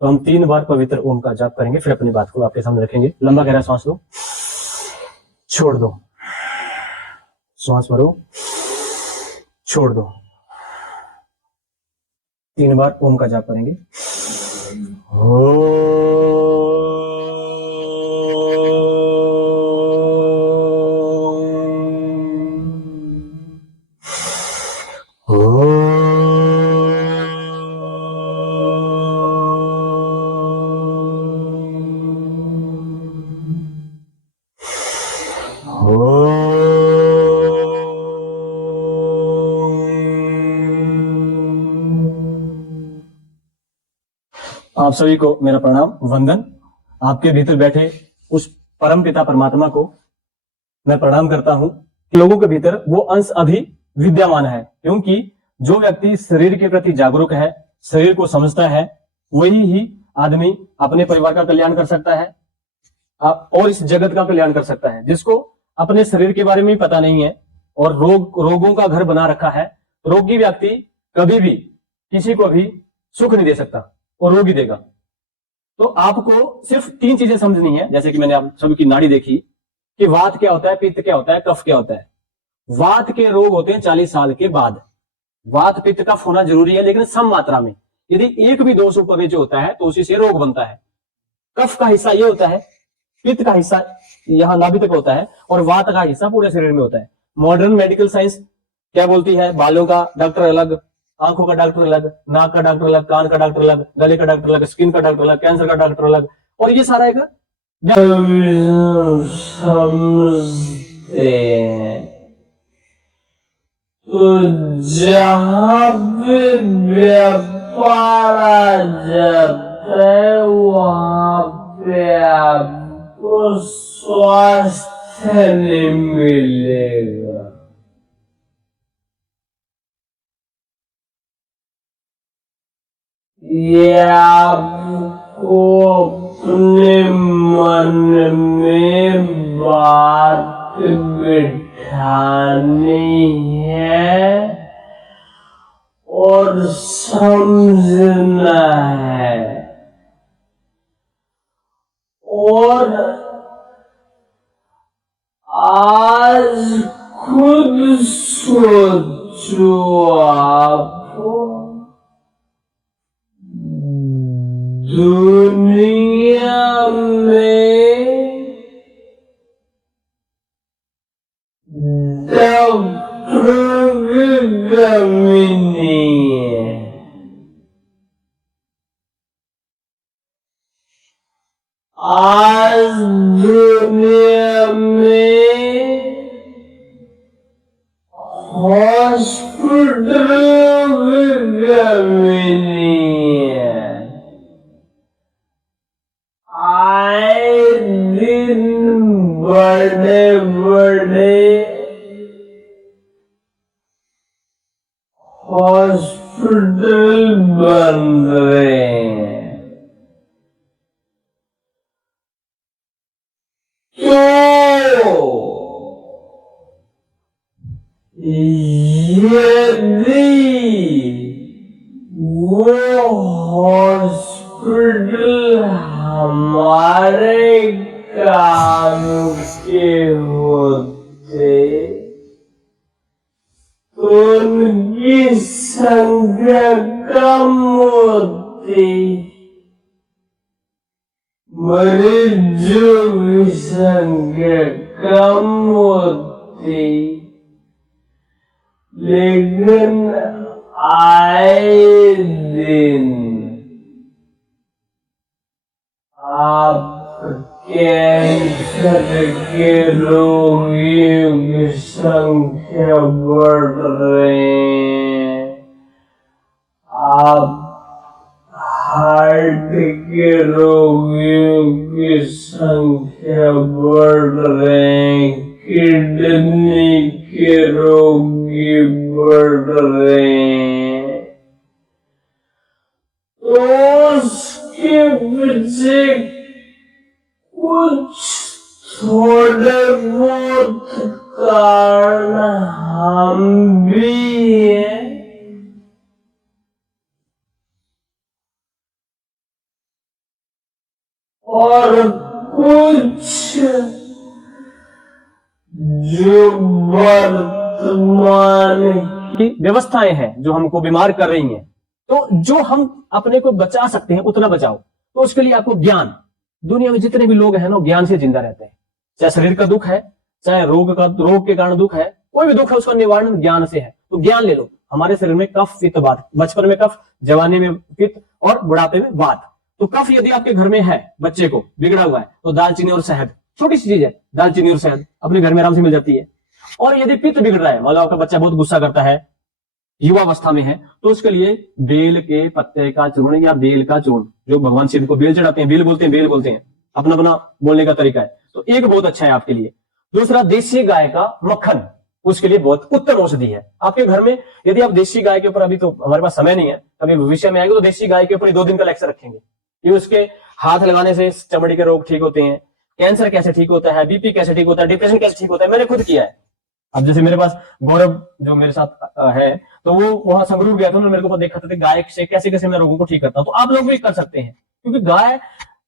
तो हम 3 बार पवित्र ओम का जाप करेंगे, फिर अपनी बात को आपके सामने रखेंगे। लंबा गहरा सांस लो, छोड़ दो, सांस भरो, छोड़ दो। 3 बार ओम का जाप करेंगे। आप सभी को मेरा प्रणाम, वंदन। आपके भीतर बैठे उस परम पिता परमात्मा को मैं प्रणाम करता हूं। लोगों के भीतर वो अंश अभी विद्यमान है, क्योंकि जो व्यक्ति शरीर के प्रति जागरूक है, शरीर को समझता है, वही ही आदमी अपने परिवार का कल्याण कर सकता है और इस जगत का कल्याण कर सकता है। जिसको अपने शरीर के बारे में पता नहीं है और रोगों का घर बना रखा है, रोगी व्यक्ति कभी भी किसी को भी सुख नहीं दे सकता और रोग ही देगा। तो आपको सिर्फ 3 चीजें समझनी है। जैसे कि मैंने आप सभी की नाड़ी देखी कि वात क्या होता है, पित्त क्या होता है, कफ क्या होता है। वात के रोग होते हैं 40 साल के बाद। वात पित्त कफ होना जरूरी है, लेकिन सम मात्रा में। यदि एक भी दोष ऊपर नीचे होता है तो उसी से रोग बनता है। कफ का हिस्सा ये होता है, पित्त का हिस्सा यहाँ नाभि तक होता है और वात का हिस्सा पूरे शरीर में होता है। मॉडर्न मेडिकल साइंस क्या बोलती है? बालों का डॉक्टर अलग, आंखों का डॉक्टर अलग, नाक का डॉक्टर अलग, कान का डॉक्टर अलग, गले का डॉक्टर अलग, स्किन का डॉक्टर अलग, कैंसर का डॉक्टर अलग। और ये सारा एक समझते हैं। तो जहां पे व्यापार आ जाता है वहां पे आपको स्वास्थ्य नहीं मिलेगा। ये आपको अपने मन में बात बिठानी है और समझना है। और आज खुद सोचो, आप दुनिया में डॉक्टर की कमी नहीं है। आज दुनिया में हॉस्पिटल की कमी नहीं है। आए दिन बड़े बड़े हॉस्पिटल बन रहे हैं। क्यों? यदि वो हॉस्पिटल हमारे काम के होते तो उनकी संख्या कम होती, मरीजों की संख्या कम होती। लेकिन आए दिन आप कैंसर के रोगियों की संख्या बढ़ रहे हैं। आप हार्ट के रोगियों की संख्या बढ़ रहे हैं, किडनी के रोगी बढ़ रहे हैं। तो उसके पीछे कुछ थोड़े बहुत कारण हम भी हैं। और कुछ जो वर्तमान की व्यवस्थाएं हैं जो हमको बीमार कर रही हैं, तो जो हम अपने को बचा सकते हैं उतना बचाओ। तो उसके लिए आपको ज्ञान, दुनिया में जितने भी लोग हैं ना ज्ञान से जिंदा रहते हैं। चाहे शरीर का दुख है, चाहे रोग के कारण दुख है, कोई भी दुख है उसका निवारण ज्ञान से है। तो ज्ञान ले लो। हमारे शरीर में कफ पित्त वात, बचपन में कफ, जवानी में पित्त और बुढ़ापे में वात। तो कफ यदि आपके घर में है, बच्चे को बिगड़ा हुआ है, तो दालचीनी और शहद, छोटी सी चीज है दालचीनी और शहद, अपने घर में आराम से मिल जाती है। और यदि पित्त बिगड़ रहा है, मान लो आपका बच्चा बहुत गुस्सा करता है, युवावस्था में है, तो उसके लिए बेल के पत्ते का चूर्ण या बेल का चूर्ण, जो भगवान शिव को बेल चढ़ाते हैं, बेल बोलते हैं, अपना अपना बोलने का तरीका है, तो एक बहुत अच्छा है आपके लिए। दूसरा, देसी गाय का मक्खन, उसके लिए बहुत उत्तम औषधि है। आपके घर में यदि आप देसी गाय के ऊपर, अभी तो हमारे पास समय नहीं है, कभी भविष्य में आएगा तो देसी गाय के ऊपर 2 दिन का लेक्चर रखेंगे कि उसके हाथ लगाने से चमड़ी के रोग ठीक होते हैं, कैंसर कैसे ठीक होता है, बीपी कैसे ठीक होता है, डिप्रेशन कैसे ठीक होता है। मैंने खुद किया है। अब जैसे मेरे पास गौरव जो मेरे साथ है, तो वो वहां संगरूर गया था, उन्होंने मेरे को देखा था गाय से कैसे कैसे मैं रोगों को ठीक करता हूं। तो आप लोग भी कर सकते हैं, क्योंकि गाय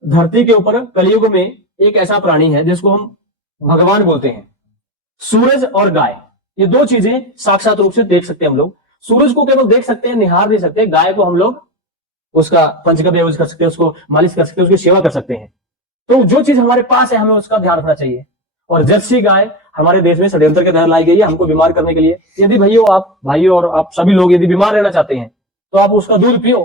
धरती के ऊपर कलयुग में एक ऐसा प्राणी है जिसको हम भगवान बोलते हैं। सूरज और गाय, ये 2 चीजें साक्षात रूप से देख सकते हैं हम लोग। सूरज को केवल देख सकते हैं, निहार नहीं सकते। गाय को हम लोग उसका पंचगव्य यूज कर सकते हैं, उसको मालिश कर सकते हैं, उसकी सेवा कर सकते हैं। तो जो चीज हमारे पास है हमें उसका ध्यान रखना चाहिए। और जर्सी गाय हमारे देश में षड्यंत्र के तहत लाई गई है, हमको बीमार करने के लिए। यदि भाइयों और आप सभी लोग यदि बीमार रहना चाहते हैं तो आप उसका दूध पियो।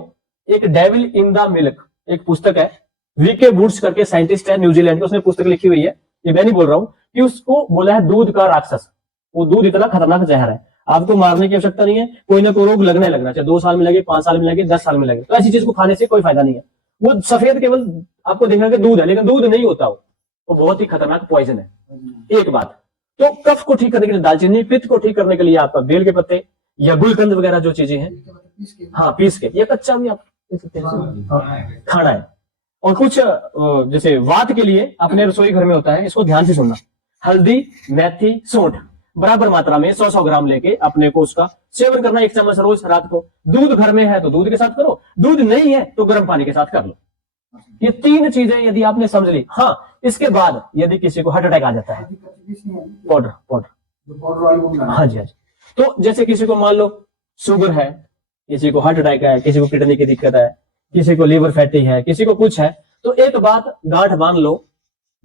एक डेविल इन द मिल्क एक पुस्तक है, वीके वुड्स करके साइंटिस्ट है न्यूजीलैंड के, उसने पुस्तक लिखी हुई है। ये मैं नहीं बोल रहा हूं कि उसको बोला है दूध का राक्षस। वो दूध इतना खतरनाक जहर है, आपको मारने की आवश्यकता नहीं है, कोई ना कोई रोग लगना चाहे 2 साल में लगे, 5 साल में लगे, 10 साल में लगे। तो ऐसी चीज को खाने से कोई फायदा नहीं है। वो सफेद केवल आपको देखना कि दूध है, लेकिन दूध नहीं होता वो बहुत ही खतरनाक पॉइजन है। एक बात। तो कफ को ठीक करने के लिए दालचीनी, पित्त को ठीक करने के लिए आपका बेल के पत्ते या गुलकंद वगैरह जो चीजें हैं, हाँ पीस के, ये कच्चा भी आप खाना है। और कुछ जैसे वात के लिए अपने रसोई घर में होता है, इसको ध्यान से सुनना। हल्दी, मेथी, सौंठ बराबर मात्रा में 100-100 ग्राम लेके अपने को उसका सेवन करना, 1 चम्मच रोज रात को। दूध घर में है तो दूध के साथ करो, दूध नहीं है तो गर्म पानी के साथ कर लो। ये 3 चीजें यदि आपने समझ ली, हाँ इसके बाद यदि किसी को हार्ट अटैक आ जाता है, पाउडर हाँ जी हाँ जी। तो जैसे किसी को मान लो शुगर है, किसी को हार्ट अटैक है, किसी को किडनी की दिक्कत है, किसी को लीवर फैटी है, किसी को कुछ है, तो एक बात गांठ बांध लो,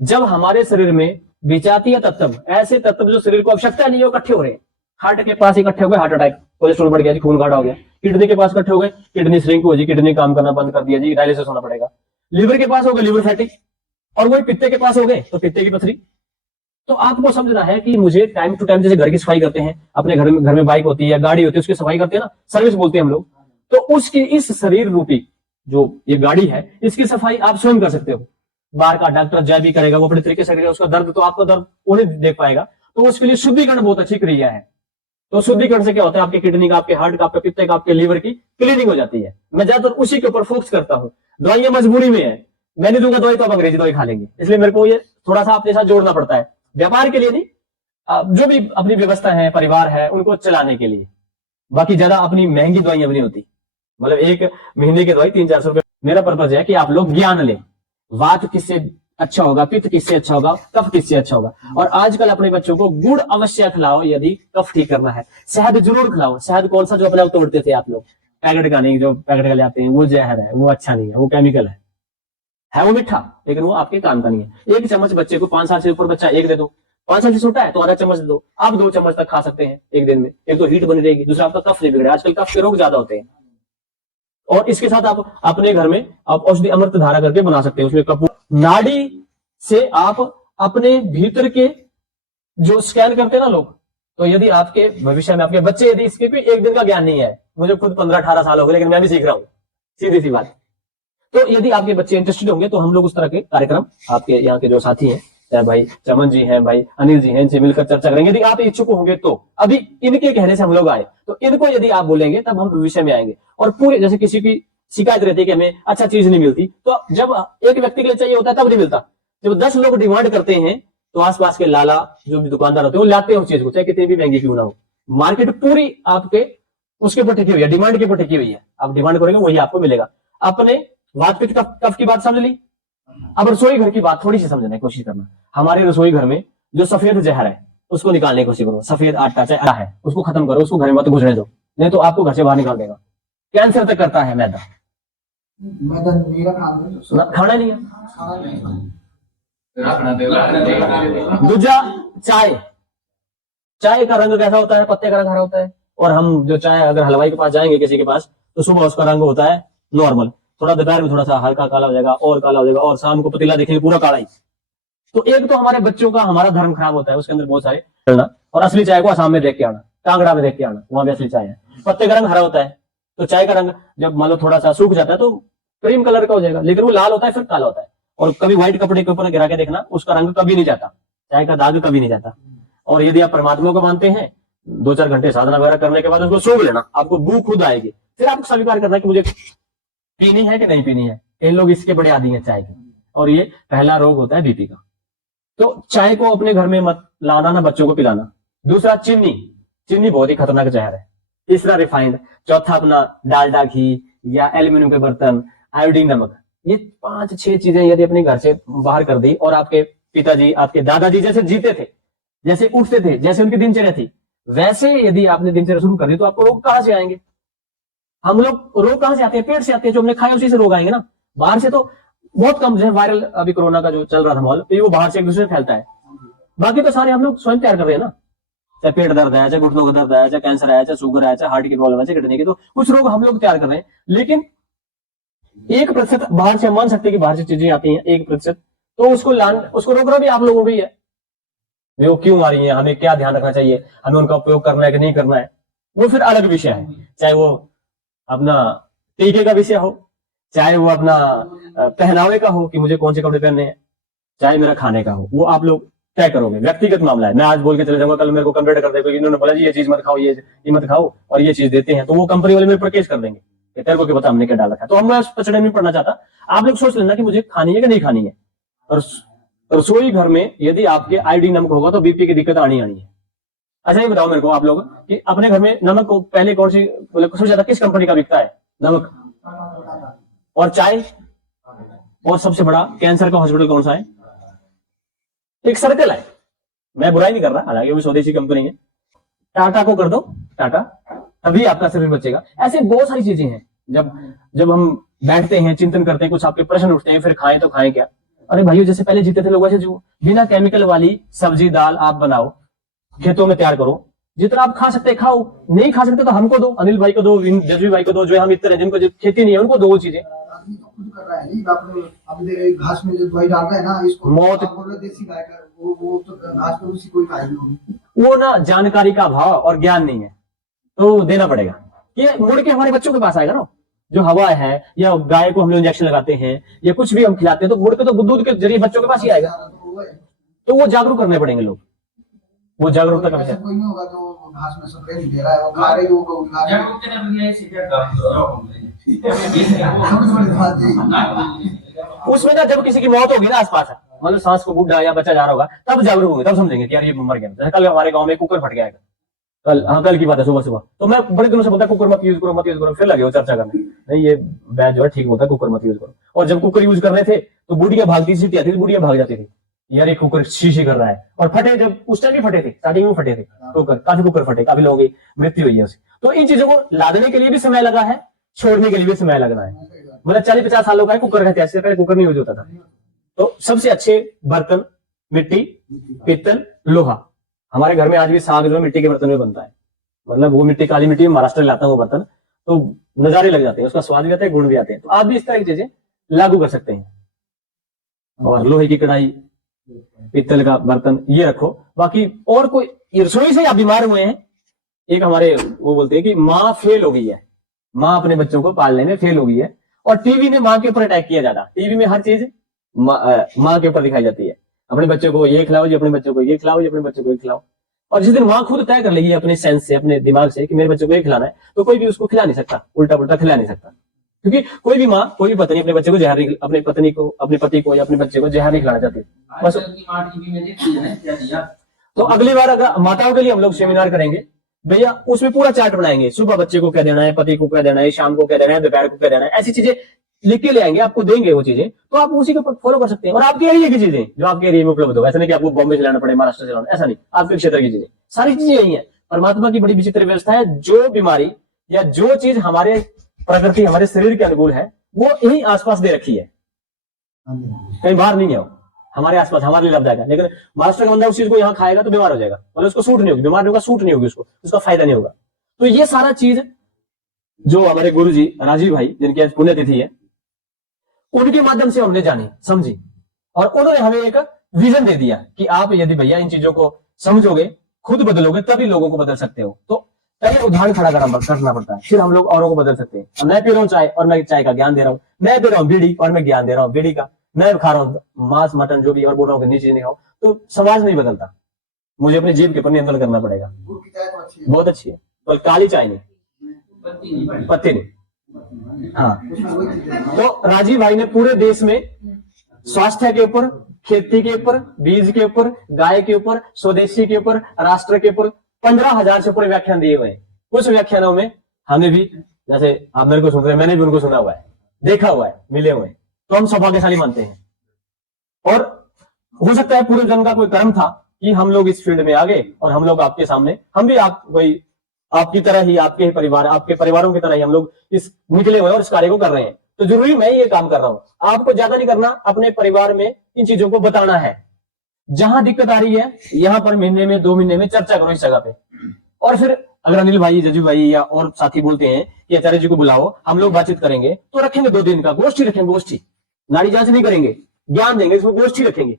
जब हमारे शरीर में विजातीय तत्व, ऐसे तत्व जो शरीर को आवश्यकता नहीं है, वो इकट्ठे हो रहे हैं। हार्ट के पास इकट्ठे हो गए, हार्ट अटैक, कोलेस्ट्रॉल बढ़ गया जी, खून गाढ़ा हो गया। किडनी के पास इकट्ठे हो गए, किडनी श्रिंक हो जी, किडनी काम करना बंद कर दिया जी, डायलिसिस होना पड़ेगा। लीवर के पास हो गए, लीवर फैटी, और वही पित्ते के पास हो गए तो पित्ते की पथरी। तो आपको समझना है कि मुझे टाइम टू टाइम, जैसे घर की सफाई करते हैं, अपने घर में बाइक होती है, गाड़ी होती है, उसकी सफाई करते हैं ना, सर्विस बोलते हैं हम लोग, तो उसकी इस शरीर रूपी जो ये गाड़ी है, इसकी सफाई आप स्वयं कर सकते हो। बाहर का डॉक्टर जय भी करेगा, वो अपने तरीके से करेगा, उसका दर्द तो आपका दर्द वो नहीं देख पाएगा। तो उसके लिए शुद्धिकरण बहुत अच्छी क्रिया है। तो शुद्धिकरण से क्या होता है, आपके किडनी का, आपके हार्ट का, आपके पित्ते का, आपके लीवर की क्लीनिंग हो जाती है। मैं ज्यादातर उसी के ऊपर फोकस करता हूँ। दवाइयां मजबूरी में है, मैं नहीं दूंगा दवाई तो आप अंग्रेजी दवाई खा लेंगे, इसलिए मेरे को ये थोड़ा सा अपने साथ जोड़ना पड़ता है, व्यापार के लिए नहीं, जो भी अपनी व्यवस्था है, परिवार है, उनको चलाने के लिए। बाकी ज्यादा अपनी महंगी दवाइयां भी नहीं होती, मतलब 1 महीने की दवाई 300-400 रुपए। मेरा पर्पज है कि आप लोग ज्ञान लें, वात किससे अच्छा होगा, पित्त किससे अच्छा होगा, कफ किससे अच्छा होगा। और आजकल अपने बच्चों को गुड़ अवश्य खिलाओ यदि कफ ठीक करना है। शहद जरूर खिलाओ। शहद कौन सा जो अपने आप तोड़ते थे आप लोग, पैकेट का नहीं, जो पैकेट का ले आते हैं, वो जहर है, वो अच्छा नहीं है, वो केमिकल है वो मीठा, लेकिन वो आपके काम का नहीं है। 1 चम्मच बच्चे को, 5 साल से ऊपर बच्चा 1 दे दो, 5 साल से छोटा है तो आधा चम्मच दे दो, आप 2 चम्मच तक खा सकते हैं 1 दिन में। एक तो हीट बनी रहेगी, दूसरा आपका कफ नहीं बिगड़े। आजकल कफ के रोग ज्यादा होते हैं। और इसके साथ आप अपने घर में आप औषधि अमृत धारा करके बना सकते हैं, उसमें कपूर, नाड़ी से आप अपने भीतर के जो स्कैन करते हैं ना लोग, तो यदि आपके भविष्य में आपके बच्चे, यदि इसके कोई 1 दिन का ज्ञान नहीं है, मुझे खुद 15-18 साल हो गए, लेकिन मैं भी सीख रहा हूँ, सीधी सी बात। तो यदि आपके बच्चे इंटरेस्टेड होंगे तो हम लोग उस तरह के कार्यक्रम, आपके यहाँ के जो साथी हैं, चाहे भाई चमन जी हैं, भाई अनिल जी हैं, इनसे मिलकर चर्चा करेंगे। यदि आप इच्छुक होंगे तो अभी इनके कहने से हम लोग आए, तो इनको यदि आप बोलेंगे तब हम भविष्य में आएंगे। और पूरे, जैसे किसी की शिकायत रहती है कि हमें अच्छा चीज नहीं मिलती, तो जब एक व्यक्ति के लिए चाहिए होता है तब नहीं मिलता। जब 10 लोग डिमांड करते हैं तो आसपास के लाला जो भी दुकानदार होते हैं वो लाते हैं उस चीज को, चाहे कितनी भी महंगी क्यों ना हो। मार्केट पूरी आपके उसके ऊपर टिकी हुई है, डिमांड के ऊपर टिकी हुई है। आप डिमांड करेंगे वही आपको मिलेगा। अपने वात पित्त कफ की बात समझ ली, अब रसोई घर की बात थोड़ी सी समझने की कोशिश करना। हमारे रसोई घर में जो सफेद जहर है उसको निकालने की कोशिश करो। सफेद आटा चाहे आटा है उसको खत्म करो, उसको घर में मत घुसने दो, नहीं तो आपको घर से बाहर निकाल देगा। कैंसर तक करता है मैदा। मैदा मेरा खाना नहीं है। खाना नहीं। दूसरा, चाय। चाय का रंग कैसा होता है? पत्ते का रंग हरा होता है। और हम जो चाय अगर हलवाई के पास जाएंगे किसी के पास, तो सुबह उसका रंग होता है नॉर्मल, थोड़ा दोपहर में थोड़ा सा हल्का काला हो जाएगा और काला हो जाएगा, और शाम को पतीला देखेंगे पूरा काला ही। तो एक तो हमारे बच्चों का हमारा धर्म खराब होता है, उसके अंदर बहुत सारे करना। और असली चाय को आसाम में देख के आना, कांगड़ा में देख के आना, वहां भी असली चाय है। पत्ते का रंग हरा होता है, तो चाय का रंग जब मान लो थोड़ा सा सूख जाता है तो क्रीम कलर का हो जाएगा, लेकिन वो लाल होता है फिर काला होता है। और कभी व्हाइट कपड़े के ऊपर गिरा के देखना, उसका रंग कभी नहीं जाता, चाय का दाग कभी नहीं जाता। और यदि आप परमात्मा को मानते हैं, 2-4 घंटे साधना वगैरह करने के बाद उसको सूंघ लेना, आपको भूख खुद आएगी। फिर आपको स्वीकार करना है कि मुझे पीनी है कि नहीं पीनी है। इन लोग इसके बड़े आदी हैं चाय के, और ये पहला रोग होता है बीपी का। तो चाय को अपने घर में मत लाना, ना बच्चों को पिलाना। दूसरा, चीनी। चीनी बहुत ही खतरनाक जहर है। तीसरा, रिफाइंड। चौथा, अपना डालडा घी या एल्यूमिनियम के बर्तन, आयोडीन नमक। ये 5-6 चीजें यदि अपने घर से बाहर कर दी, और आपके पिताजी, आपके दादाजी जैसे जीते थे, जैसे उठते थे, जैसे उनकी दिनचर्या थी, वैसे यदि आपने दिनचर्या शुरू कर दी, तो आपको रोग कहां से आएंगे? हम लोग रोग कहां से आते हैं? पेट से आते हैं, जो हमने खाया उसी से रोग आएंगे ना। बाहर से तो बहुत कम, जैसे वायरल अभी कोरोना का जो चल रहा था माहौल, तो वो बाहर से एक दूसरे से फैलता है। बाकी तो सारे हम लोग स्वयं तैयार कर रहे हैं ना। चाहे पेट दर्द है, चाहे घुटनों का दर्द है, चाहे कैंसर है, चाहे शुगर है, चाहे हार्ट की प्रॉब्लम है, चाहे किडनी की, तो कुछ रोग हम लोग तैयार कर रहे हैं। लेकिन 1% बाहर से, हम मान सकते हैं कि बाहर से चीजें आती हैं 1%, तो उसको रोकना भी आप लोगों को ही है। वो क्यों आ रही है, हमें क्या ध्यान रखना चाहिए, हमें उनका उपयोग करना है कि नहीं करना है, वो फिर अलग विषय है। चाहे वो अपना टीके का विषय हो, चाहे वो अपना पहनावे का हो कि मुझे कौन से कपड़े पहनने हैं, चाहे मेरा खाने का हो, वो आप लोग तय करोगे। व्यक्तिगत मामला है। मैं आज बोल के चले जाऊंगा, कल मेरे को कंप्लेंट कर देगा, इन्होंने बोला जी ये चीज मत खाओ, ये मत खाओ, और ये चीज देते हैं, तो वो कंपनी वाले मेरे पर केस कर देंगे कि तेरे को क्या पता हमने क्या डाल रखा है। तो हम मैं उस पचड़े में पढ़ना चाहता। आप लोग सोच लेना कि मुझे खानी है कि नहीं खानी है। और रसोई घर में यदि आपके आयोडीन नमक होगा तो बीपी की दिक्कत आनी है। अच्छा, ये बताओ मेरे को आप लोग कि अपने घर में नमक को पहले कौन सी, मतलब सबसे ज्यादा किस कंपनी का बिकता है नमक? और चाय? और सबसे बड़ा कैंसर का हॉस्पिटल कौन सा है? एक सर्कल है। मैं बुराई नहीं कर रहा, हालांकि वो स्वदेशी कंपनी है। टाटा को कर दो टाटा, तभी आपका शरीर बचेगा। ऐसे बहुत सारी चीजें हैं। जब हम बैठते हैं, चिंतन करते हैं, कुछ आपके प्रश्न उठते हैं, फिर खाएं तो खाएं क्या? अरे भाइयों, जैसे पहले जीते थे लोग, वैसे जो बिना केमिकल वाली सब्जी दाल आप बनाओ, खेतों में तैयार करो, जितना आप खा सकते खाओ। नहीं खा सकते तो हमको दो, अनिल भाई को दो, जजवी भाई को दो, जो हम इतने जिनको खेती नहीं है उनको दो वो चीजें। खुद कर रहा है नहीं, आपने घास में जो दवाई डाल रहा है ना, इसको मौत, देसी गाय का, वो तो घास तो उसी कोई खाएगी। वो ना जानकारी का अभाव और ज्ञान नहीं है, तो देना पड़ेगा। ये मुड़ के हमारे बच्चों के पास आएगा ना। जो हवा है या गाय को हम लोग इंजेक्शन लगाते हैं या कुछ भी हम खिलाते हैं, तो मुड़ के तो दूध के जरिए बच्चों के पास ही आएगा। तो वो जागरूक करने पड़ेंगे लोग, वो जागरूकता का विषय। कोई नहीं होगा जो घास में स्प्रे नहीं दे रहा है, वो खा रही उसमें ना जब किसी की मौत होगी ना आसपास, मतलब सांस को बूढ़ा या बच्चा जा रहा होगा, तब जागरूक होंगे, तब समझेंगे कि यार ये मर गया। जैसे कल हमारे गांव में कुकर फट गया है, कल की बात है, सुबह सुबह। तो मैं बड़े दिनों से बोलता कुकर मत यूज करो, मत यूज करो, फिर लगे वो चर्चा करने, नहीं ये बैच जो है ठीक होता है, कुकर मत यूज करो। और जब कुकर यूज कर रहे थे तो बुढ़िया भागती, सीटी आती थी, बुढ़िया भाग जाती थी, यार ये कुकर शीशी कर रहा है। और फटे, जब उस टाइम भी फटे थे, स्टार्टिंग में फटे थे कुकर, काफी कुकर फटे, काफी लोगों की मृत्यु हुई है उससे। तो इन चीजों को लादने के लिए भी समय लगा है, छोड़ने के लिए भी समय लगना है। मतलब 40-50 सालों का है कुकर का इतिहास, पहले कुकर नहीं यूज होता था। तो सबसे अच्छे बर्तन मिट्टी, पित्तल, लोहा। हमारे घर में आज भी साग जो है मिट्टी के बर्तन में बनता है, मतलब वो मिट्टी, काली मिट्टी महाराष्ट्र लाता है वो बर्तन, तो नजारे लग जाते हैं, उसका स्वाद भी आता है, गुण भी आते हैं। तो आप भी इस तरह की चीजें लागू कर सकते हैं। और लोहे की कढ़ाई, पित्तल का बर्तन ये रखो। बाकी और कोई रसोई से आप बीमार हुए हैं, एक हमारे वो बोलते हैं कि माँ फेल हो गई है, माँ अपने बच्चों को पालने में फेल हो गई है, और टीवी ने माँ के ऊपर अटैक किया ज्यादा। टीवी में हर चीज माँ के ऊपर दिखाई जाती है। अपने बच्चों को ये खिलाओ जी, अपने बच्चों को ये खिलाओ जी, अपने बच्चों को ये खिलाओ। और जिस दिन माँ खुद तय कर लेगी अपने सेंस से, अपने दिमाग से कि मेरे बच्चों को ये खिलाना है, तो कोई भी उसको खिला नहीं सकता, उल्टा पुल्टा खिला नहीं सकता। क्योंकि कोई भी माँ, कोई भी पत्नी अपने बच्चे को जहर नहीं, अपने पत्नी को, अपने पति को या अपने बच्चे को जहर नहीं खिलाना चाहती। बस तो अगली बार अगर माताओं के लिए हम लोग सेमिनार करेंगे भैया, उसमें पूरा चार्ट बनाएंगे, सुबह बच्चे को क्या देना है, पति को क्या देना है, शाम को क्या देना है, दोपहर को क्या देना है, ऐसी चीजें लिख के ले आएंगे, आपको देंगे वो चीजें, तो आप उसी को फॉलो कर सकते हैं। और आपके एरिया की चीजें जो आपके एरिया में उपलब्ध हो, ऐसा नहीं कि आपको बॉम्बे से लाना पड़े, महाराष्ट्र से लाना, ऐसा नहीं, आपके क्षेत्र की चीजें, सारी चीजें यही है। परमात्मा की बड़ी विचित्र व्यवस्था है। जो बीमारी या जो चीज हमारे प्रकृति, हमारे शरीर के अनुकूल है, वो यही आसपास दे रखी है, हाँ जी, हाँ जी। कहीं बाहर नहीं है वो, हमारे आसपास हमारे लिए लाभदायक है। लेकिन महाराष्ट्र का बंदा उस चीज को यहाँ खाएगा तो बीमार हो जाएगा, मतलब उसको सूट नहीं होगी, बीमार नहीं होगा, सूट नहीं होगी उसको, उसका फायदा नहीं होगा। तो ये सारा चीज जो हमारे गुरु जी राजीव भाई, जिनकी आज पुण्यतिथि है, उनके माध्यम से हमने जानी, समझी, और उन्होंने हमें एक विजन दे दिया कि आप यदि भैया इन चीजों को समझोगे, खुद बदलोगे, तभी लोगों को बदल सकते हो। तो पहले उदाहरण खड़ा करना पड़ता है, फिर हम लोग औरों को बदल सकते हैं। अब मैं पी रहा हूँ चाय और मैं चाय का ज्ञान दे रहा हूँ, मैं पी रहा हूँ बीड़ी और मैं ज्ञान दे रहा हूँ बीड़ी का, मैं खा रहा हूँ मांस मटन जो भी और बोल रहा हूँ कि चीज नहीं खाओ, तो समाज नहीं बदलता। मुझे अपनी जीभ के ऊपर नियंत्रण करना पड़ेगा। गुड़ की चाय तो अच्छी है, बहुत अच्छी है, पर काली चाय नहीं, पत्ती नहीं। हाँ, उसमें वही चीजें हैं। तो राजीव भाई ने पूरे देश में स्वास्थ्य के ऊपर, खेती के ऊपर, बीज के ऊपर, गाय के ऊपर, स्वदेशी के ऊपर, राष्ट्र के ऊपर 15,000 से पूरे व्याख्यान दिए हुए हैं। कुछ व्याख्यानों में हमें भी, जैसे आप मेरे को सुन रहे हैं, मैंने भी उनको सुना हुआ है, देखा हुआ है, मिले हुए हैं, तो हम सौभाग्यशाली मानते हैं। और हो सकता है पूर्व जन्म का कोई कर्म था कि हम लोग इस फील्ड में आ गए और हम लोग आपके सामने, हम भी आप कोई आपकी तरह ही, आपके ही परिवार, आपके परिवारों की तरह ही हम लोग इस निकले हुए हैं और इस कार्य को कर रहे हैं। तो जरूरी मैं ये काम कर रहा हूं, आपको ज्यादा नहीं करना, अपने परिवार में इन चीजों को बताना है। जहां दिक्कत आ रही है यहां पर महीने में 2 महीने में चर्चा करो इस जगह पे। और फिर अगर अनिल भाई, जजू भाई या और साथी बोलते हैं कि आचार्य जी को बुलाओ, हम लोग बातचीत करेंगे, तो रखेंगे 2 दिन का गोष्ठी, रखेंगे गोष्ठी, नाड़ी जांच नहीं करेंगे, ज्ञान देंगे, इसमें गोष्ठी रखेंगे।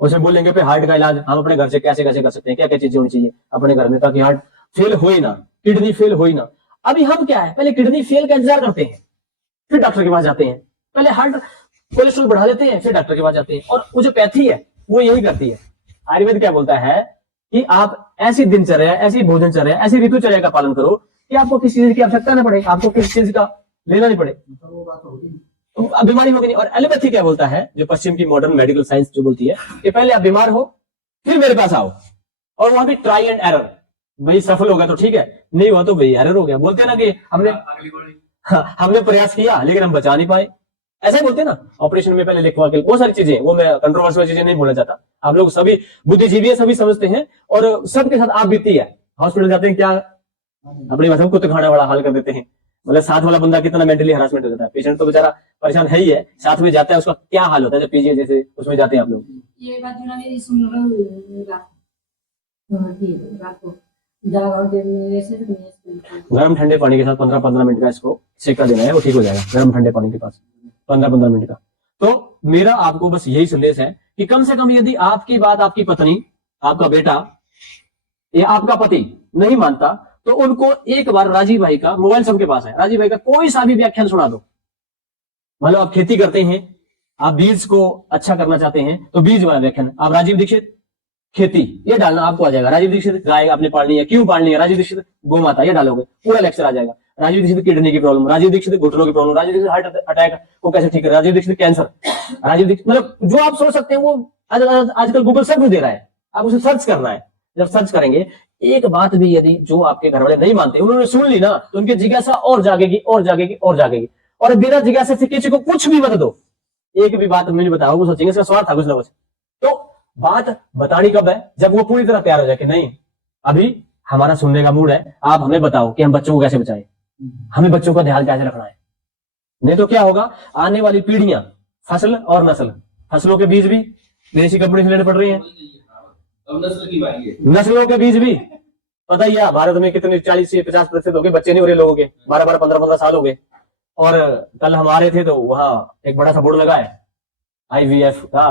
उसमें बोलेंगे पे हार्ट का इलाज हम अपने घर से कैसे कैसे कर सकते हैं, क्या क्या चीजें होनी चाहिए अपने घर में, ताकि हार्ट फेल हो ही ना, किडनी फेल हो ही ना। अभी हम क्या है, पहले किडनी फेल का इंतजार करते हैं, फिर डॉक्टर के पास जाते हैं, पहले हार्ट कोलेस्ट्रॉल बढ़ा देते हैं, फिर डॉक्टर के पास जाते हैं। और वो जो पैथी है वो यही करती है। आयुर्वेद क्या बोलता है कि आप ऐसी दिनचर्या, ऐसी भोजनचर्या, ऐसी ऋतुचर्या का पालन करो कि आपको किसी चीज की आवश्यकता ना पड़े, आपको किसी चीज का लेना नहीं पड़े, तो वो बात होगी नहीं। तो अब बीमारी होगी नहीं। और एलोपैथी क्या बोलता है, जो पश्चिम की मॉडर्न मेडिकल साइंस जो बोलती है कि पहले आप बीमार हो फिर मेरे पास आओ, और वहां भी ट्राई एंड एरर, भाई सफल होगा तो ठीक है, नहीं हुआ तो भाई एरर हो गया। बोलते हैं ना कि हमने प्रयास किया लेकिन हम बचा नहीं पाए, ऐसा ही बोलते हैं ना। ऑपरेशन में पहले लिखवा के बहुत सारी चीजें, वो मैं कंट्रोवर्शियल चीजें नहीं बोलना चाहता, आप लोग सभी बुद्धिजीवी है, सभी समझते हैं, और सबके साथ आप बीती है। हॉस्पिटल जाते हैं, क्या अपनी भाषा में कुत्ते खाने वाला हाल कर देते हैं, मतलब साथ वाला बंदा कितना मेंटली हरासमेंट हो जाता है। पेशेंट तो बेचारा परेशान है ही है, साथ में जाता है उसका क्या हाल होता है जब पीजीआई जैसे उसमें जाते हैं आप लोग। ये बात उन्होंने सुन रात गर्म ठंडे पानी के साथ 15-15 मिनट का इसको सेका देना है, वो ठीक हो जाएगा। गर्म ठंडे पानी के पास 15-15 मिनट का। तो मेरा आपको बस यही संदेश है कि कम से कम यदि आपकी बात आपकी पत्नी, आपका बेटा या आपका पति नहीं मानता, तो उनको एक बार राजीव भाई का मोबाइल सबके पास है, राजीव भाई का कोई सा भी व्याख्यान सुना दो। मतलब आप खेती करते हैं, आप बीज को अच्छा करना चाहते हैं, तो बीज वाला व्याख्यान, आप राजीव दीक्षित खेती ये डालना, आपको आ जाएगा। राजीव दीक्षित गाय आपने पालनी है, क्यों पालनी है, राजीव दीक्षित गौ माता, ये डालोगे, पूरा लेक्चर आ जाएगा। राजीव दीक्षित किडनी की प्रॉब्लम, राजीव दीक्षित घुटनों की problem, Rajiv Dixit heart attack को कैसे ठीक है, राजीव दीक्षित कैंसर, राजीव दीक्षित, मतलब जो आप सोच सकते हैं वो आजकल गूगल सब कुछ दे रहा है, आप उसे सर्च करना है। जब सर्च करेंगे, एक बात भी यदि जो आपके घर वाले नहीं मानते, उन्होंने सुन ली ना, तो उनकी जिज्ञासा और जागेगी और जागेगी और जागेगी। और बिना जिज्ञासा से किसी को कुछ भी मत दो, एक भी बात मुझे बताओ, वो सोचेंगे इसका स्वार्थ था कुछ ना कुछ। तो बात बतानी कब है, जब वो पूरी तरह तैयार हो जाए कि नहीं अभी हमारा सुनने का मूड है, आप हमें बताओ कि हम बच्चों को कैसे बचाएं, हमें बच्चों का ध्यान कैसे रखना है। नहीं तो क्या होगा, आने वाली पीढ़ियां, फसल और नस्ल, फसलों के बीज भी विदेशी कंपनी से लेने पड़ रही है, नस्लों के बीज भी पता ही है भारत में कितने 40 से 50% हो गए, बच्चे नहीं हो रहे लोगों के, 12-12, 15-15 साल हो गए। और कल हमारे थे तो वहां एक बड़ा सा बोर्ड लगा है IVF का,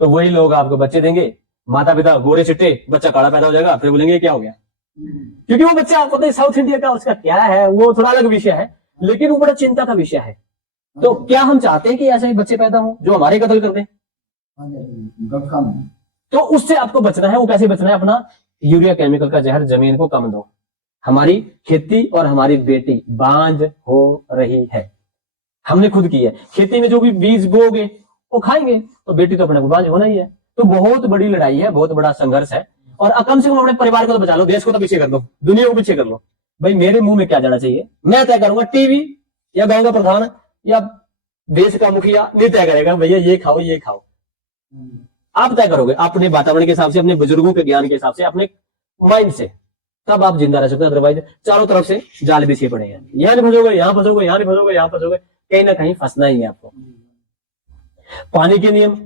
तो वही लोग आपको बच्चे देंगे, माता पिता गोरे चिट्टे, बच्चा काला पैदा हो जाएगा, फिर बोलेंगे क्या हो गया, क्योंकि वो बच्चा आपको पता है साउथ इंडिया का उसका क्या है, वो थोड़ा अलग विषय है, लेकिन वो बड़ा चिंता का विषय है। तो क्या हम चाहते हैं कि ऐसे ही बच्चे पैदा हो जो हमारे कत्ल कर दें? गलत काम है। तो उससे आपको बचना है। वो कैसे बचना है? अपना यूरिया केमिकल का जहर जमीन को कम दो। हमारी खेती और हमारी बेटी बांझ हो रही है, हमने खुद की है। खेती में जो भी बीज बोगे वो खाएंगे, तो बेटी तो अपने को बांझ होना ही है। तो बहुत बड़ी लड़ाई है, बहुत बड़ा संघर्ष है। और कम से कम अपने परिवार को तो बचा लो, देश को तो पीछे कर दो, दुनिया को पीछे कर लो। भाई मेरे मुंह में क्या जाना चाहिए, मैं तय करूंगा। टीवी या गांव का प्रधान या देश का मुखिया नहीं तय करेगा भैया ये खाओ ये खाओ, आप तय करोगे अपने वातावरण के हिसाब से, अपने बुजुर्गों के ज्ञान के हिसाब से, अपने माइंड से, तब आप जिंदा रह सकते हैं। अदरवाइज चारों तरफ से जाल बिछे पड़े हैं, यहाँ नहीं फंसोगे, यहाँ फंसोगे, यहाँ नहीं फंसोगे, यहाँ फंसोगे, कहीं ना कहीं फंसना ही है आपको। पानी के नियम,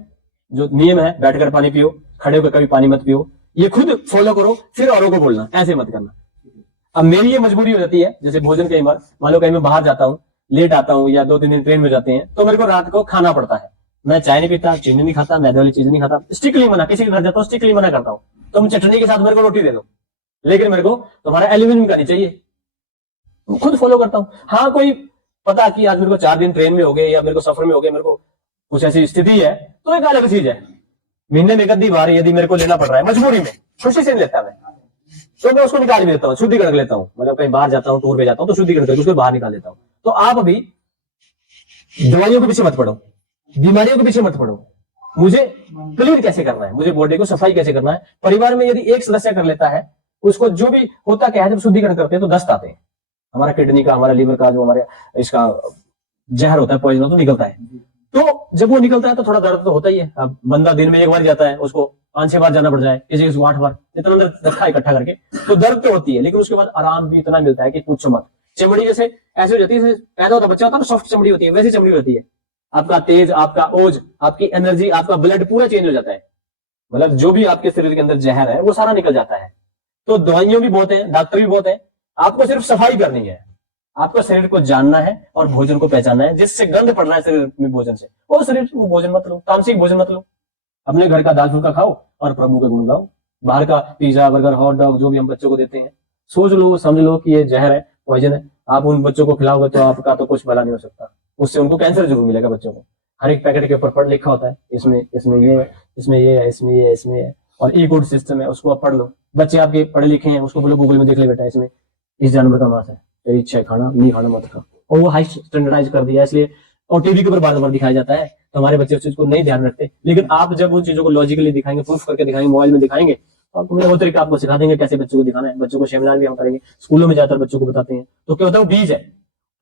जो नियम है, बैठकर पानी पियो, खड़े होकर कभी पानी मत पियो, ये खुद फॉलो करो, फिर औरों को बोलना, ऐसे मत करना। अब मेरी ये मजबूरी हो जाती है, जैसे भोजन कई बार मान लो कहीं मैं बाहर जाता हूँ, लेट आता हूँ या 2-3 दिन ट्रेन में जाते हैं, तो मेरे को रात को खाना पड़ता है। मैं चाय नहीं पीता, चीनी नहीं खाता, मैदे वाली चीज नहीं खाता, स्ट्रिक्टली मना, किसी के घर जाता हूँ स्ट्रिक्टली मना करता हूँ, तुम चटनी के साथ मेरे को रोटी दे दो, लेकिन मेरे को तुम्हारा एल्यूमिनियम का नहीं चाहिए, खुद फॉलो करता हूँ। हाँ, कोई पता कि आज मेरे को 4 दिन ट्रेन में हो गए या मेरे को सफर में हो गए, मेरे को कुछ ऐसी स्थिति है, तो एक अलग चीज है। महीने में 1 बार यदि मेरे को लेना पड़ रहा है मजबूरी में, खुशी से नहीं लेता मैं, तो मैं उसको निकाल भी देता हूँ, शुद्धिकरण कर लेता हूँ। मतलब कहीं बाहर जाता हूँ, टूर पे जाता हूँ, तो शुद्धिकरण करके उसको बाहर निकाल देता हूँ। तो आप अभी दवाइयों के पीछे मत पड़ो, बीमारियों के पीछे मत पड़ो, मुझे क्लीन कैसे करना है, मुझे बॉडी को सफाई कैसे करना है। परिवार में यदि एक सदस्य कर लेता है, उसको जो भी होता क्या है, जब शुद्धिकरण करते हैं तो दस्त आते हैं, हमारा किडनी का, हमारा लीवर का, जो हमारे इसका जहर होता है, पॉइजन तो निकलता है। तो जब वो निकलता है तो थोड़ा दर्द तो होता ही है। अब बंदा दिन में 1 बार जाता है, उसको 5-6 बार जाना पड़ जाए, किसी को 8 बार, इतना अंदर रखा इकट्ठा करके, तो दर्द तो होती है, लेकिन उसके बाद आराम भी इतना मिलता है कि पूछो मत। चमड़ी जैसे ऐसे हो जाती है, जैसे पैदा होता बच्चा होता है, सॉफ्ट चमड़ी होती है, वैसी चमड़ी होती है। आपका तेज, आपका ओज, आपकी एनर्जी, आपका ब्लड पूरा चेंज हो जाता है। मतलब जो भी आपके शरीर के अंदर जहर है वो सारा निकल जाता है। तो दवाइयों भी बहुत है, डॉक्टर भी बहुत है, आपको सिर्फ सफाई करनी है, आपको शरीर को जानना है और भोजन को पहचानना है। जिससे गंध पड़ रहा है शरीर में भोजन से, वो शरीर वो भोजन मत लो, तामसिक भोजन मत लो। अपने घर का दाल फुल्का खाओ और प्रभु के गुण गाओ। बाहर का पिज्जा, बर्गर, हॉट डॉग जो भी हम बच्चों को देते हैं, सोच लो, समझ लो कि ये जहर है, पॉइजन है। आप उन बच्चों को खिलाओगे तो आपका तो कुछ भला नहीं हो सकता, उससे उनको कैंसर जरूर मिलेगा। बच्चों को हर एक पैकेट के ऊपर पढ़ लिखा होता है, इसमें इसमें ये है, इसमें ये है, इसमें ये है, इसमें ये है, और ई गुड सिस्टम है, उसको आप पढ़ लो। बच्चे आपके पढ़े लिखे हैं, उसको बोलो गूगल में देख ले बेटा, इसमें इस जानवर का मांस है, तेरी इच्छा है खाना, नहीं खाना मत खा। और वो हाई स्टैंडर्डाइज कर दिया इसलिए, और टीवी के ऊपर बार बार दिखाया जाता है, तो हमारे बच्चे उस चीज को नहीं ध्यान रखते। लेकिन आप जब उन चीजों को लॉजिकली दिखाएंगे, प्रूफ करके दिखाएंगे, मोबाइल में दिखाएंगे, और तुम्हें वो तरीका आपको सिखा देंगे कैसे बच्चों को दिखाना है। बच्चों को सेमिनार भी हम करेंगे, स्कूलों में जाकर बच्चों को बताते हैं। तो क्या होता है, वो बीज है,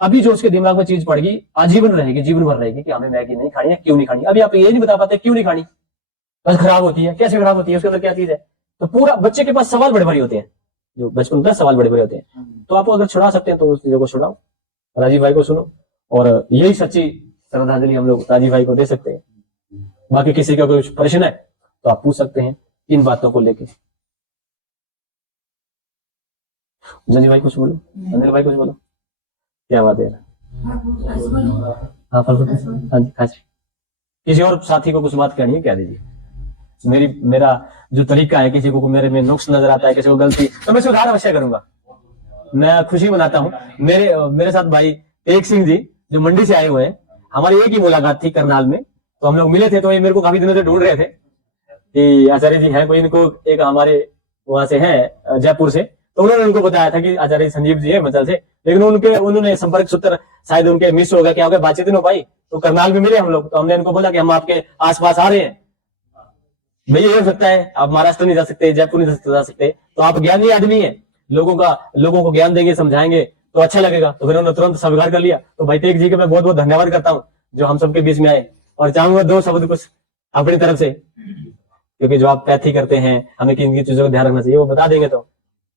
अभी जो उसके दिमाग में चीज पड़ गई, आजीवन रहेगी, जीवन भर रहेगी कि हमें मैगी नहीं खानी है, क्यों नहीं खानी। अभी आप ये नहीं बता पाते क्यों नहीं खानी, बस खराब होती है। कैसे खराब होती है, उसके अंदर क्या चीज है। तो पूरा बच्चे के पास सवाल बड़े बड़े होते हैं, जो बचपन होता है सवाल बड़े बड़े होते हैं। तो आप अगर छुड़ा सकते हैं तो उस चीजों को छुड़ाओ, राजीव भाई को सुनो, और यही सच्ची श्रद्धांजलि हम लोग राजीव भाई को दे सकते हैं। बाकी किसी का कोई प्रश्न है तो आप पूछ सकते हैं इन बातों को लेके। राजीव भाई कुछ बोलो, अनिल भाई कुछ बोलो, क्या बात है। हाँ किसी और साथी को कुछ बात करनी है, क्या दीजिए। मेरा जो तरीका है, किसी को मेरे में नुक्स नजर आता है, किसी को गलती, तो मैं सुधार अवश्य करूंगा। मैं खुशी मनाता हूँ। मेरे साथ भाई तेज सिंह जी जो मंडी से आए हुए हैं, हमारी एक ही मुलाकात थी करनाल में, तो हम लोग मिले थे। तो ये मेरे को काफी दिनों से ढूंढ रहे थे कि आचार्य जी हैं कोई, इनको एक हमारे वहां से है जयपुर से, तो उन्होंने उनको बताया था कि आचार्य संजीव जी है मचल से, लेकिन उन्होंने संपर्क सूत्र शायद उनके मिस हो गया, क्या हो गया, बातचीत नहीं हो पाई। तो करनाल में मिले हम लोग, तो हमने उनको बोला कि हम आपके आसपास आ रहे हैं। भैया ये हो सकता है आप महाराष्ट्र नहीं जा सकते, जयपुर नहीं जा सकते, तो आप ज्ञानी आदमी है, लोगों को ज्ञान देंगे, समझाएंगे तो अच्छा लगेगा। तो फिर उन्होंने तुरंत स्वीकार कर लिया। तो भाई तेग जी का मैं बहुत बहुत धन्यवाद करता हूँ जो हम सबके बीच में आए, और चाहूंगा 2 शब्द कुछ अपनी तरफ से, क्योंकि जो आप पैथी करते हैं, हमें किन किन चीजों का ध्यान रखना चाहिए वो बता देंगे। तो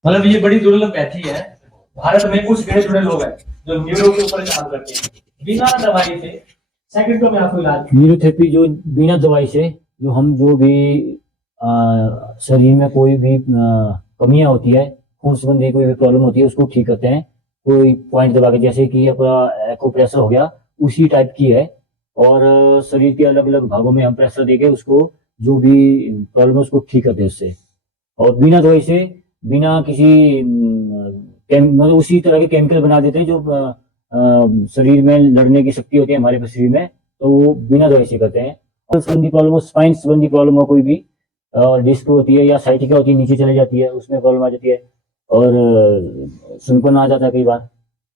मतलब ये बड़ी दुर्लभ पैथी है, भारत में कुछ गिने चुने लोग हैं जो न्यूरो के ऊपर काम करते हैं बिना दवाई से, सेकंडों में आपको इलाज। न्यूरोथेरेपी जो बिना दवाई से, जो हम जो भी शरीर में कोई भी कमियां होती है, खून संबंधी कोई भी प्रॉब्लम होती है, उसको ठीक करते हैं कोई पॉइंट दबा के, जैसे कि अपना एक्यूप्रेशर हो गया, उसी टाइप की है। और शरीर के अलग अलग भागों में हम प्रेशर देके उसको जो भी प्रॉब्लम है उसको ठीक करते हैं उससे। और बिना दवाई से, बिना किसी मतलब उसी तरह के केमिकल बना देते हैं जो शरीर में लड़ने की शक्ति होती है हमारे शरीर में, तो वो बिना दवाई से करते हैं। और संबंधी प्रॉब्लम हो, स्पाइन संबंधी प्रॉब्लम हो, कोई भी डिस्क होती है या साइटिका होती है, नीचे चले जाती है, उसमें प्रॉब्लम आ जाती है, और सुनपन आ जाता है कई बार,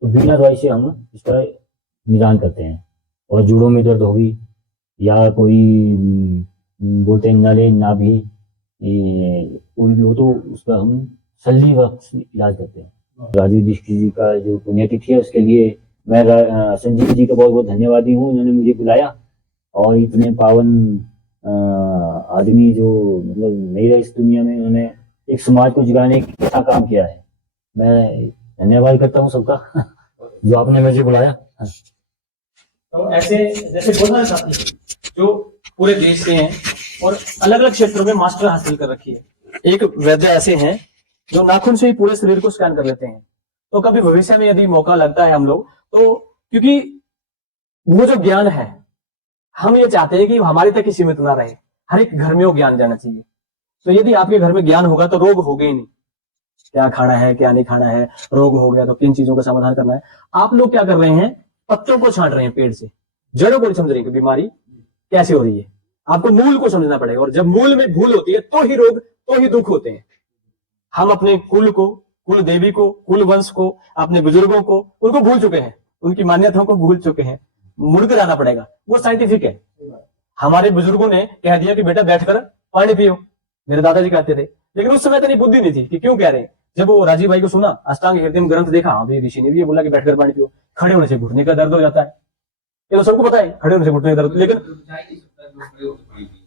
तो बिना दवाई से हम इस तरह निदान करते हैं। और जोड़ों में दर्द होगी या कोई बोलते हैं नले नाभि कोई भी हो, तो उसका हम सही वक्त इलाज करते हैं। राजीव जी का जो पुण्यतिथि है उसके लिए मैं संजीव जी का बहुत बहुत धन्यवादी हूँ, उन्होंने मुझे बुलाया और इतने पावन आदमी जो मतलब नहीं रहे इस दुनिया में, उन्होंने एक समाज को जगाने का अच्छा काम किया है। मैं धन्यवाद करता हूँ सबका जो आपने मुझे बुलाया। तो ऐसे जैसे बोलना चाहती है जो पूरे देश से हैं और अलग अलग क्षेत्रों में मास्टर हासिल कर रखी है। एक वैद्य ऐसे हैं जो नाखून से ही पूरे शरीर को स्कैन कर लेते हैं। तो कभी भविष्य में यदि मौका लगता है हम लोग तो, क्योंकि वो जो ज्ञान है हम ये चाहते हैं कि हमारे तक ही सीमित ना रहे, हर एक घर में वो ज्ञान जाना चाहिए। तो यदि आपके घर में ज्ञान होगा तो रोग होगे ही नहीं। क्या खाना है क्या नहीं खाना है, रोग हो गया तो किन चीजों का समाधान करना है। आप लोग क्या कर रहे हैं, पत्तों को छांट रहे हैं पेड़ से, जड़ों को नहीं समझ रहे कि बीमारी कैसे हो रही है। आपको मूल को समझना पड़ेगा, और जब मूल में भूल होती है तो ही रोग, तो ही दुख होते हैं। हम अपने कुल को, कुल देवी को, कुल वंश को, अपने बुजुर्गों को, उनको भूल चुके हैं, उनकी मान्यताओं को भूल चुके हैं। मुड़कर आना पड़ेगा, वो साइंटिफिक है। हमारे बुजुर्गों ने कह दिया कि बेटा बैठकर पानी पियो, मेरे दादाजी कहते थे, लेकिन उस समय इतनी बुद्धि नहीं थी कि क्यों कह रहे हैं। जब वो राजीव भाई को सुना, अष्टांग हृदय ग्रंथ देखा, हाँ भाई ऋषि ने भी ये बोला कि बैठकर पानी पियो। खड़े होने से घुटने का दर्द हो जाता है, ये तो सबको पता है, खड़े होने से घुटने का दर्द। लेकिन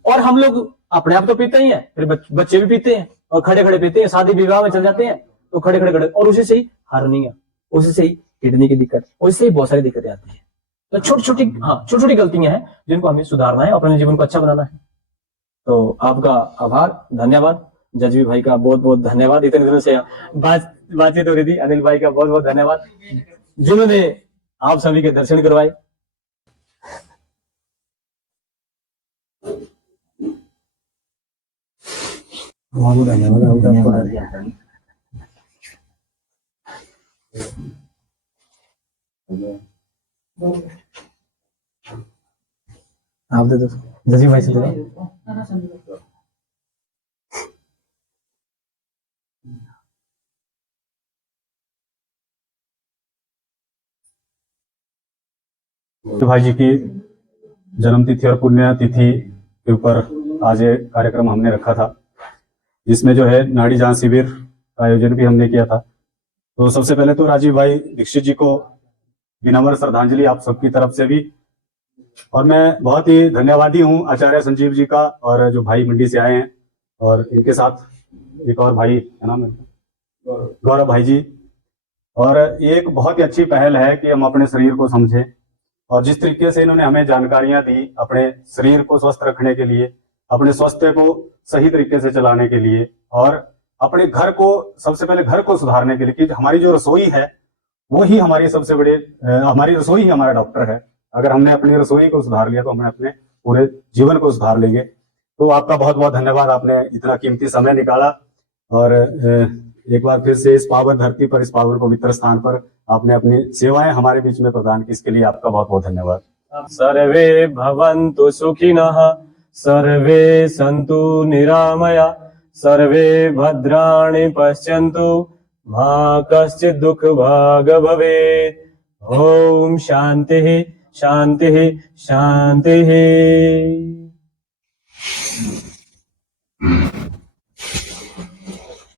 और हम लोग अपने आप तो पीते ही हैं, फिर बच्चे भी पीते हैं और खड़े खड़े पीते हैं, शादी विवाह में चल जाते हैं तो खड़े खड़े खड़े, और उसी से ही हार्निया, उसी से ही किडनी की दिक्कत, उसी से ही बहुत सारी दिक्कतें आती है। तो छोटी छोटी गलतियां हैं जिनको हमें सुधारना है, अपने जीवन को अच्छा बनाना है। तो आपका आभार, धन्यवाद। जजवी भाई का बहुत बहुत धन्यवाद, इतने दिनों से बातचीत हो रही थी। अनिल भाई का बहुत बहुत धन्यवाद जिन्होंने आप सभी के दर्शन करवाए। बहुत धन्यवाद। आप दे दो जजी भाई से, तो भाई जी की जन्मतिथि और पुण्य तिथि के ऊपर आज ये कार्यक्रम हमने रखा था, जिसमें जो है नाड़ी जांच शिविर का आयोजन भी हमने किया था। तो सबसे पहले तो राजीव भाई दीक्षित जी को विनम्र श्रद्धांजलि आप सबकी तरफ से भी, और मैं बहुत ही धन्यवादी हूँ आचार्य संजीव जी का, और जो भाई मंडी से आए हैं, और इनके साथ एक और भाई, क्या नाम है, गौरव भाई जी। और एक बहुत ही अच्छी पहल है कि हम अपने शरीर को समझें, और जिस तरीके से इन्होंने हमें जानकारियां दी अपने शरीर को स्वस्थ रखने के लिए, अपने स्वास्थ्य को सही तरीके से चलाने के लिए, और अपने घर को, सबसे पहले घर को सुधारने के लिए, कि हमारी जो रसोई है वो ही हमारी सबसे बड़े, हमारी रसोई ही हमारा डॉक्टर है। अगर हमने अपनी रसोई को सुधार लिया तो हमें अपने पूरे जीवन को सुधार लेंगे। तो आपका बहुत बहुत धन्यवाद, आपने इतना कीमती समय निकाला, और एक बार फिर से इस पावन धरती पर, इस पावन पवित्र स्थान पर आपने अपनी सेवाएं हमारे बीच में प्रदान की, इसके लिए आपका बहुत बहुत धन्यवाद। सर्वे भवन्तु सुखिनः, सर्वे सन्तु निरामया, सर्वे भद्राणि पश्यन्तु, मा कश्चित् दुःख भाग् भवेत्। ओम शांति शांति शांति।